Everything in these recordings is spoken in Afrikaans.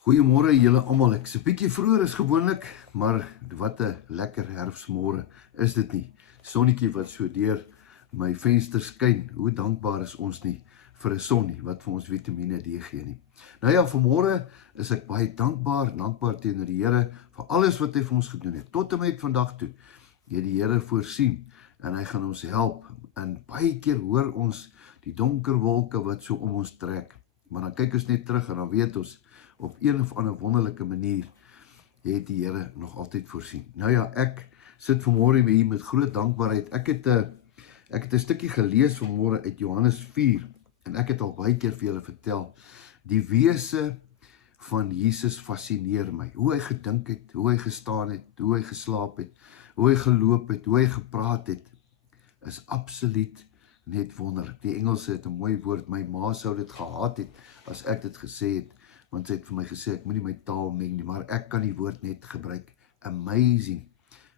Goeiemôre julle almal. Ek's 'n bietjie vroeër as gewoonlik, maar wat 'n lekker herfsmôre is dit nie. Sonnetjie wat so deur my venster skyn. Hoe dankbaar is ons nie vir 'n son nie wat vir ons Vitamiene D gee nie. Nou ja, vanmôre is ek baie dankbaar teenoor die Here vir alles wat hy vir ons gedoen het. Tot en met vandag toe het die Here voorsien en hy gaan ons help. En baie keer hoor ons die donker wolke wat so om ons trek. Maar dan kyk ons net terug en dan weet ons op een of ander wonderlike manier het die Here nog altyd voorsien. Nou ja, ek sit vanmôre hier met groot dankbaarheid. Ek het 'n stukkie gelees vanmôre uit Johannes 4 en ek het al baie keer vir julle vertel, die wese van Jesus fascineer my. Hoe hy gedink het, hoe hy gestaan het, hoe hy geslaap het, hoe hy geloop het, hoe hy gepraat het, is absoluut net wonderlik. Die Engelse het 'n mooi woord, my ma sou dit gehaat het as ek dit gesê het, want sy het vir my gesê, ek moet nie my taal meng nie, maar ek kan die woord net gebruik. Amazing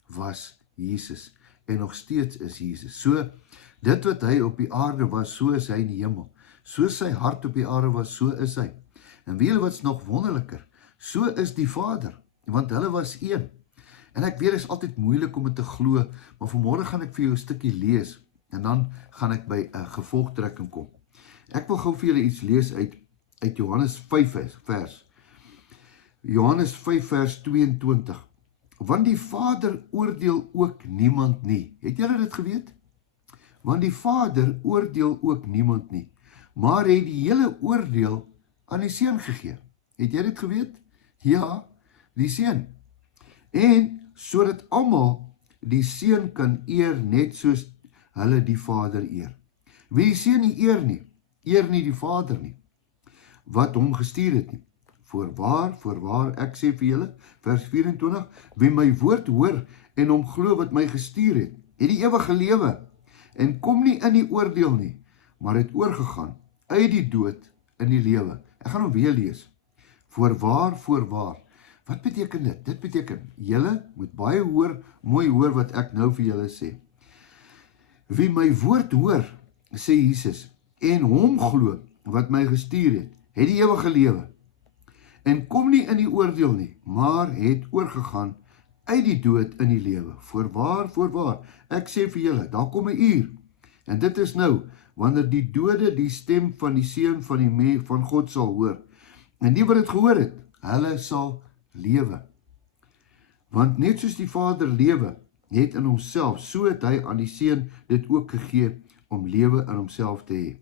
was Jesus, en nog steeds is Jesus. So, dit wat hy op die aarde was, so is hy in die hemel. So sy hart op die aarde was, so is hy. En weet julle wat's nog wonderliker? So is die Vader, want hulle was een. En ek weet, dit is altyd moeilik om dit te glo, maar vanmôre gaan ek vir jou 'n stukkie lees, en dan gaan ek by 'n gevolgtrekking kom. Ek wil gou vir julle iets lees uit Johannes 5 vers. Johannes 5 vers 22. Want die Vader oordeel ook niemand nie. Het julle dit geweet? Want die Vader oordeel ook niemand nie, maar het die hele oordeel aan die Seun gegee. Het jy dit geweet? Ja, die Seun. En sodat almal die Seun kan eer net soos hulle die Vader eer. Wie die Seun nie eer nie die Vader nie, wat hom gestuur het nie. Voorwaar, ek sê vir julle, vers 24, wie my woord hoor en hom glo wat my gestuur het die ewige lewe, en kom nie in die oordeel nie, maar het oorgegaan uit die dood in die lewe. Ek gaan hom weer lees. Voorwaar. Wat beteken dit? Dit beteken, julle moet baie mooi hoor wat ek nou vir julle sê. Wie my woord hoor, sê Jesus, en hom glo wat my gestuur het die ewige lewe, en kom nie in die oordeel nie, maar het oorgegaan uit die dood in die lewe. Voorwaar, ek sê vir julle, daar kom 'n uur, en dit is nou, wanneer die dode die stem van die Seun van God sal hoor, en die wat het gehoor het, hulle sal lewe. Want net soos die Vader lewe het in homself, so het hy aan die Seun dit ook gegee om lewe in homself te hê.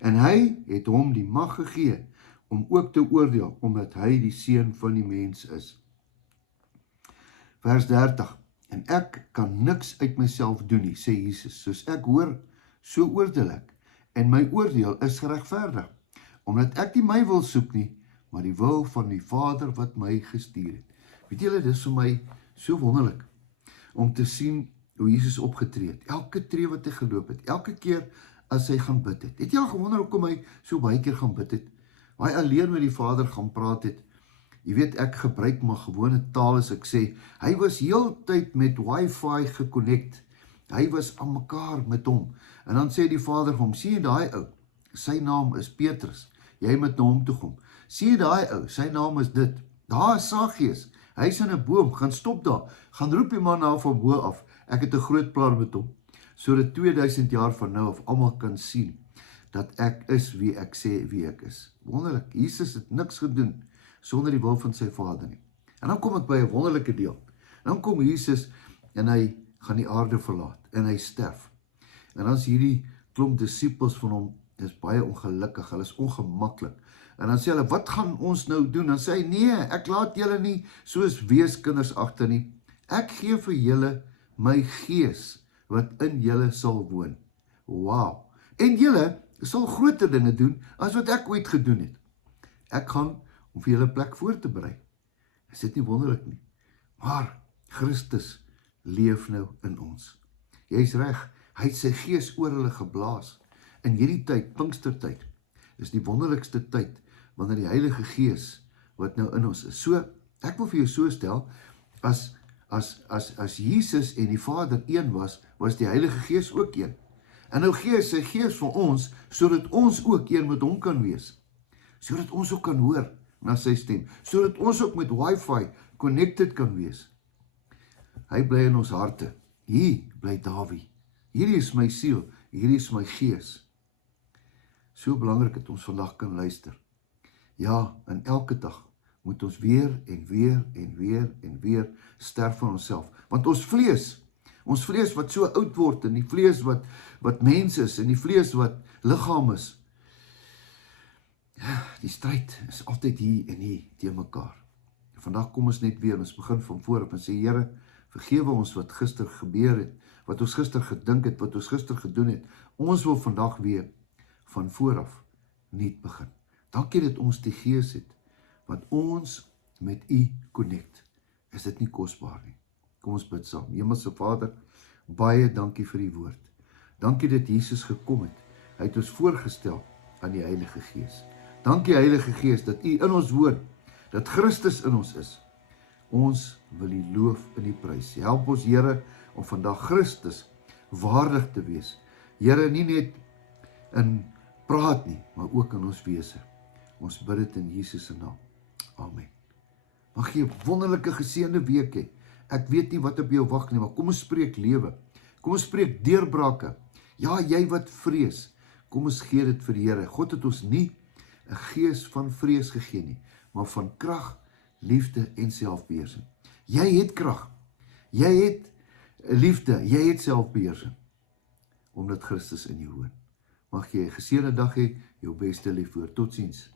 En hy het hom die mag gegee om ook te oordeel, omdat hy die Seun van die mens is. Vers 30. En ek kan niks uit myself doen nie, sê Jesus. Soos ek hoor, so oordeel ek. En my oordeel is geregverdig, omdat ek nie my wil soek nie, maar die wil van die Vader wat my gestuur het. Weet julle, dit is vir my so wonderlik om te sien hoe Jesus opgetree het. Elke tree wat hy geloop het, elke keer as hy gaan bid het. Het jy al gewonder hoekom hy so baie keer gaan bid het? Waar hy alleen met die Vader gaan praat het. Jy weet, ek gebruik maar gewone taal as ek sê, hy was heeltyd met wifi geconnect. Hy was aan mekaar met hom. En dan sê die Vader vir hom, sien jy daai ou? Sy naam is Petrus. Jy moet na hom toe kom. Sien jy daai ou? Sy naam is dit. Daar is Saggeus. Hy's in 'n boom. Gaan stop daar. Gaan roep die man na van bo af. Ek het 'n groot plan met hom. Sodat 2000 jaar van nou af almal kan sien dat ek is wie ek sê wie ek is. Wonderlik, Jesus het niks gedoen sonder die wil van sy Vader nie. En dan kom ek by 'n wonderlike deel. Dan kom Jesus en hy gaan die aarde verlaat en hy sterf. En dan is hierdie klomp disippels van hom, is baie ongelukkig, hulle is ongemaklik. En dan sê hulle, wat gaan ons nou doen? Dan sê hy, nee, ek laat julle nie soos weeskinders agter nie. Ek gee vir julle my gees wat in julle sal woon. Wow. En julle sal groter dinge doen as wat ek ooit gedoen het. Ek gaan om vir julle plek voor te berei. Is dit nie wonderlik nie? Maar Christus leef nou in ons. Jy is reg, hy het sy gees oor hulle geblaas. In hierdie tyd, Pinkstertyd, is die wonderlikste tyd, wanneer die Heilige Gees, wat nou in ons is. So, ek wil vir jou so stel, as Jesus en die Vader een was die Heilige Gees ook een. En nou gee hy sy gees vir ons, sodat ons ook een met hom kan wees. Sodat ons ook kan hoor na sy stem, sodat ons ook met wifi connected kan wees. Hy bly in ons harte. Hier bly Dawid. Hierdie is my siel, hierdie is my gees. So belangrik dat ons vandag kan luister. Ja, en elke dag moet ons weer en weer en weer en weer sterf van onsself. Want ons vlees wat so oud word, en die vlees wat mens is, en die vlees wat liggaam is, die stryd is altyd hier en hier teen mekaar. Vandag kom ons net weer, ons begin van vooraf en sê, Here, vergewe ons wat gister gebeur het, wat ons gister gedink het, wat ons gister gedoen het. Ons wil vandag weer van vooraf nuut begin. Dankie dat ons die Gees het, want ons met U connect. Is dit nie kosbaar nie? Kom ons bid saam. Hemelse Vader, baie dankie vir die woord. Dankie dat Jesus gekom het. Hy het ons voorgestel aan die Heilige Gees. Dankie Heilige Gees dat U in ons woon, dat Christus in ons is. Ons wil U loof en U prys. Help ons Here om vandag Christus waardig te wees. Here, nie net in praat nie, maar ook in ons wese. Ons bid dit in Jesus se naam. Amen. Mag jy 'n wonderlike geseënde week hê. Ek weet nie wat op jou wag nie, maar kom ons spreek lewe. Kom ons spreek deurbrake. Ja, jy wat vrees, kom ons gee dit vir die Here. God het ons nie 'n gees van vrees gegee nie, maar van krag, liefde en selfbeheersing. Jy het krag. Jy het liefde, jy het selfbeheersing, omdat Christus in jou woon. Mag jy 'n geseënde dag hê, jou beste lief voor. Totsiens.